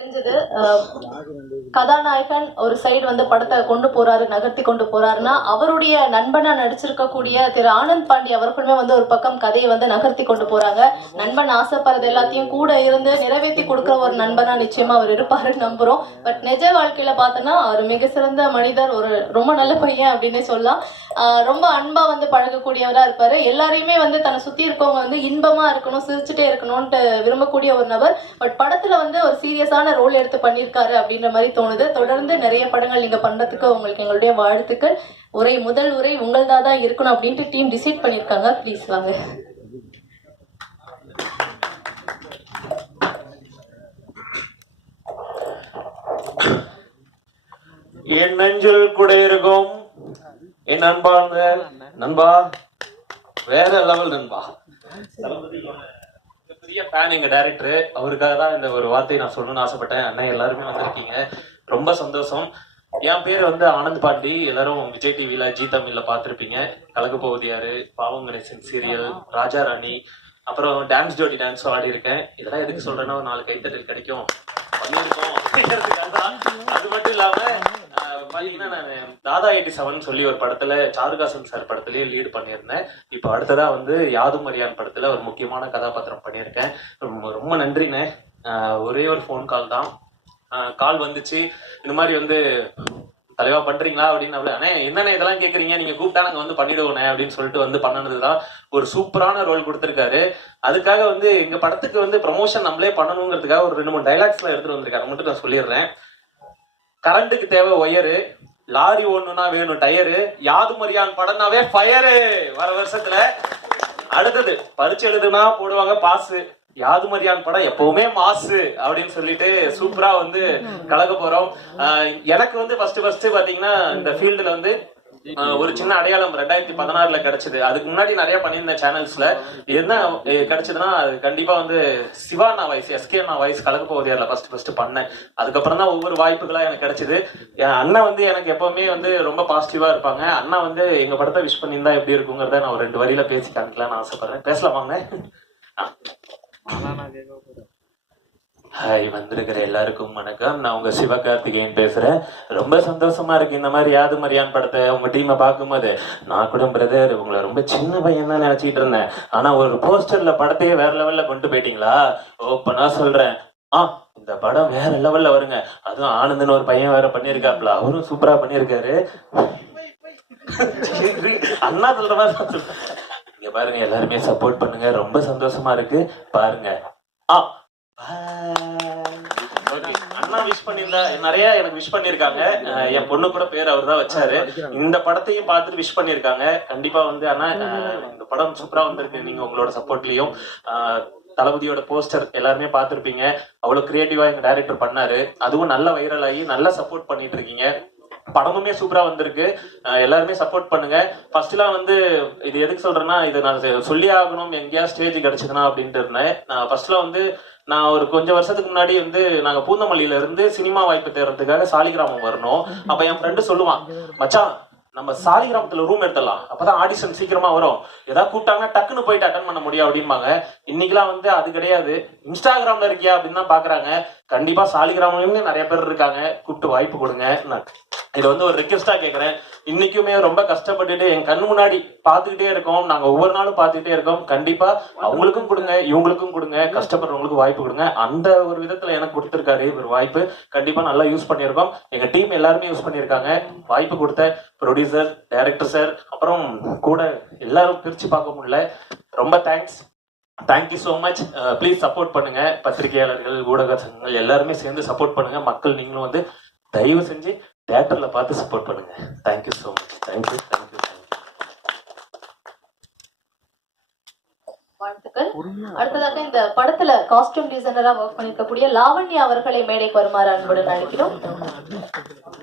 தெரிஞ்சது. கதாநாயகன் ஒரு சைடு வந்து படத்தை கொண்டு போறாரு நகர்த்தி கொண்டு போறாருன்னா அவருடைய நண்பனா நடிச்சிருக்கக்கூடிய திரு ஆனந்த் பாண்டி அவர்களுமே வந்து ஒரு பக்கம் கதையை வந்து நகர்த்தி கொண்டு போறாங்க. நண்பன் ஆசைப்படுறது எல்லாத்தையும் கூட இருந்து நிறைவேற்றி கொடுக்குற ஒரு நண்பனா நிச்சயமா அவர் இருப்பாருன்னு நம்புறோம். பட் நிஜ வாழ்க்கையில பார்த்தோன்னா அவர் மிக சிறந்த மனிதர் ஒரு ரொம்ப நல்ல பையன் அப்படின்னே சொல்லலாம். ரொம்ப அன்பா வந்து பழகக்கூடியவரா இருப்பாரு. எல்லாரையுமே வந்து தன்னை சுத்தி இருக்கவங்க வந்து இன்பமா இருக்கணும் சிரிச்சுட்டே இருக்கணும்ட்டு விரும்பக்கூடிய ஒரு நபர். பட் படத்துல வந்து ஒரு சீரியஸான ரோல் எடுத்து பண்ணியிருக்காரு அப்படின்ற மாதிரி தோணுது. தொடர்ந்து நிறைய படங்கள் நீங்க பண்றதுக்கு உங்களுக்கு எங்களுடைய வாழ்த்துக்கள். உரை முதல் உரை உங்கள்தா தான் இருக்கணும் அப்படின்ட்டு டீம் டிசைட் பண்ணியிருக்காங்க. ப்ளீஸ் வாங்க. என் நெஞ்சில் கூட இருக்கும் என் நண்பா நண்பா வேற லெவல் நண்பா. பெரிய ஃபேன் எங்க டேரக்டர் அவருக்காக தான் இந்த ஒரு வார்த்தையை நான் சொல்லணும்னு ஆசைப்பட்டேன். அண்ணன் எல்லாருமே வந்திருக்கீங்க. ரொம்ப சந்தோஷம். என் பேர் வந்து ஆனந்த் பாண்டி. எல்லாரும் விஜய் டிவில ஜி தமிழ்ல பாத்திருப்பீங்க கலக்கு போகுதியாரு பாவம் கணேசன் சீரியல் ராஜா ராணி அப்புறம் டான்ஸ் ஜோடி டான்ஸும் ஆடி இருக்கேன் இதெல்லாம் எதுக்கு சொல்றேன்னா ஒரு நாலு கைத்தட்டல் கிடைக்கும். பண்ணியிருக்கோம். அப்படிங்கிறதுக்காக அது பார்த்தீங்கன்னா பாத்தீங்கன்னா நான் தாதா எயிட்டி செவன் சொல்லி ஒரு படத்துல சாருகாசன் சார் படத்துலயும் லீடு பண்ணியிருந்தேன். இப்போ அடுத்ததா வந்து யாதும் மரியான் படத்துல ஒரு முக்கியமான கதாபாத்திரம் பண்ணியிருக்கேன். ரொம்ப ரொம்ப நன்றிண்ணே. ஒரே ஒரு ஃபோன் கால் தான். கால் வந்துச்சு. இந்த மாதிரி வந்து தலைவா பண்றீங்களா அப்படின்னு அப்படி அண்ணே என்னண்ணே இதெல்லாம் கேக்குறீங்க? நீங்க கூப்பிட்டா நாங்க வந்து பண்ணிடுவோண்ணே அப்படின்னு சொல்லிட்டு வந்து பண்ணனதுதான் ஒரு சூப்பரான ரோல் கொடுத்துருக்காரு. அதுக்காக வந்து எங்க படத்துக்கு வந்து ப்ரமோஷன் நம்மளே பண்ணணுங்கிறதுக்காக ஒரு ரெண்டு மூணு டைலாக்ஸ்லாம் எடுத்துட்டு வந்திருக்காரு. மட்டும் நான் சொல்லிடுறேன். கரண்ட்டுக்கு தேவை ஒயரு லாரி ஒண்ணுனா வேணும் டயரு யாது மரியான் படம்னாவே ஃபயரு வர வருஷத்துல அடுத்தது பரிச்சு எழுதுனா போடுவாங்க பாசு யாது மரியான் படம் எப்பவுமே மாசு அப்படின்னு சொல்லிட்டு சூப்பரா வந்து கலக்க போறோம். எனக்கு வந்து ஃபர்ஸ்ட் ஃபர்ஸ்ட் பாத்தீங்கன்னா இந்த ஃபீல்டுல வந்து ஒரு சின்ன அடையாளம் ரெண்டாயிரத்தி பதினாறுல கிடைச்சது. அதுக்கு முன்னாடி நிறைய பண்ணியிருந்தேன் சேனல்ஸ்ல என்ன கிடைச்சதுன்னா அது கண்டிப்பா வந்து சிவா நான் வாய்ஸ் எஸ்கே நான் வாய்ஸ் கலக்க போவதியார்ல ஃபர்ஸ்ட் ஃபர்ஸ்ட் பண்ணேன். அதுக்கப்புறம் தான் ஒவ்வொரு வாய்ப்புகளா எனக்கு கிடைச்சது. என் அண்ணன் வந்து எனக்கு எப்பவுமே வந்து ரொம்ப பாசிட்டிவா இருப்பாங்க. அண்ணா வந்து எங்க படத்தை விஷ் பண்ணியிருந்தா எப்படி இருக்குங்கிறத நான் ஒரு ரெண்டு வரியில பேசி காமிக்கலாம்னு ஆசைப்படுறேன். பேசலாமாங்க ஹாய் வந்திருக்கிற எல்லாருக்கும் வணக்கம். நான் உங்க சிவகார்த்திகேயன் பேசுறேன். ரொம்ப சந்தோஷமா இருக்கு இந்த மாதிரி யாது மரியான் படத்தை உங்க டீமை பார்க்கும்போது. நான் கூட பிரதர் உங்களை ரொம்ப சின்ன பையன் தான் நினைச்சிட்டு இருந்தேன். ஆனா ஒரு போஸ்டர்ல படத்தையே வேற லெவல்ல கொண்டு போயிட்டீங்களா? ஓப்பனாக சொல்றேன். ஆ இந்த படம் வேற லெவல்ல வருங்க. அதுவும் ஆனந்தன் ஒரு பையன் வேற பண்ணியிருக்காப்ல அவரும் சூப்பரா பண்ணியிருக்காரு அண்ணா சொல்கிற மாதிரி இங்கே இங்க பாருங்க எல்லாருமே சப்போர்ட் பண்ணுங்க. ரொம்ப சந்தோஷமா இருக்கு. பாருங்க. ஆ அண்ணா விஷ் பண்ணியிருந்தா நிறைய எனக்கு விஷ் பண்ணியிருக்காங்க. என் பொண்ணு கூட பேர் அவர் தான் வச்சாரு இந்த படத்தையும் பார்த்துட்டு விஷ் பண்ணியிருக்காங்க. கண்டிப்பா வந்து அண்ணா அஹ் இந்த படம் சூப்பரா வந்திருக்கு. நீங்க உங்களோட சப்போர்ட்லயும் தளபதியோட போஸ்டர் எல்லாருமே பார்த்திருப்பீங்க. அவ்வளவு கிரியேட்டிவா எங்க டைரக்டர் பண்ணாரு. அதுவும் நல்ல வைரல் ஆகி நல்லா சப்போர்ட் பண்ணிட்டு இருக்கீங்க. படமுமே சூப்பரா வந்திருக்கு. எல்லாருமே சப்போர்ட் பண்ணுங்க. ஃபர்ஸ்ட்லாம் வந்து இது எதுக்கு சொல்றேன்னா இது நான் சொல்லி ஆகணும். எங்கேயா ஸ்டேஜ் கிடைச்சதுன்னா அப்படின்ட்டு இருந்தேன். நான் ஃபர்ஸ்ட்லாம் வந்து நான் ஒரு கொஞ்சம் வருஷத்துக்கு முன்னாடி வந்து நாங்க பூந்தமல்லியில இருந்து சினிமா வாய்ப்பு தேடுறதுக்காக சாலிகிராமம் வரணும். அப்ப என் ஃப்ரெண்டு சொல்லுவான் மச்சான் நம்ம சாலிகிராமத்துல ரூம் எடுத்துடலாம். அப்பதான் ஆடிஷன் சீக்கிரமா வரும். ஏதாவது கூப்பிட்டாங்கன்னா டக்குன்னு போயிட்டு அட்டன் பண்ண முடியும் அப்படிம்பாங்க. இன்னைக்கெல்லாம் வந்து அது கிடையாது. இன்ஸ்டாகிராம்ல இருக்கியா அப்படின்னு தான் பாக்குறாங்க. கண்டிப்பா சாலிகிராமம்லயும் நிறைய பேர் இருக்காங்க. கூப்பிட்டு வாய்ப்பு கொடுங்க. நான் இதை வந்து ஒரு ரிக்வெஸ்டா கேட்குறேன் இன்னைக்குமே ரொம்ப கஷ்டப்பட்டுட்டு என் கண் முன்னாடி பாத்துக்கிட்டே இருக்கோம். நாங்க ஒவ்வொரு நாளும் பாத்துக்கிட்டே இருக்கோம். கண்டிப்பா அவங்களுக்கும் கொடுங்க இவங்களுக்கும் கொடுங்க. கஷ்டப்படுறவங்களுக்கு வாய்ப்பு கொடுங்க. அந்த ஒரு விதத்துல எனக்கு கொடுத்திருக்காரு ஒரு வாய்ப்பு. கண்டிப்பா நல்லா யூஸ் பண்ணியிருக்கோம். எங்க டீம் எல்லாருமே யூஸ் பண்ணியிருக்காங்க. வாய்ப்பு கொடுத்த ப்ரொடியூசர் டைரக்டர் சார் அப்புறம் கூட எல்லாரும் பிரிச்சு பார்க்க முடியல. ரொம்ப thanks thank you so much please support பண்ணுங்க. பத்திரிகையாளர்கள் ஊடக சங்கங்கள் எல்லாருமே சேர்ந்து சப்போர்ட் பண்ணுங்க. மக்கள் நீங்களும் வந்து தயவு செஞ்சு தியேட்டர்ல பார்த்து சப்போர்ட் பண்ணுங்க. Thank you so much thank you thank you வாழ்த்துக்கள். அடுத்ததாக இந்த படத்துல காஸ்டியூம் டிசைனரா ஒர்க் பண்ணிருக்கக்கூடிய லாவண்யா அவர்களை மேடைக்கு வருமாறு அன்புடன் அழைக்கிறோம்.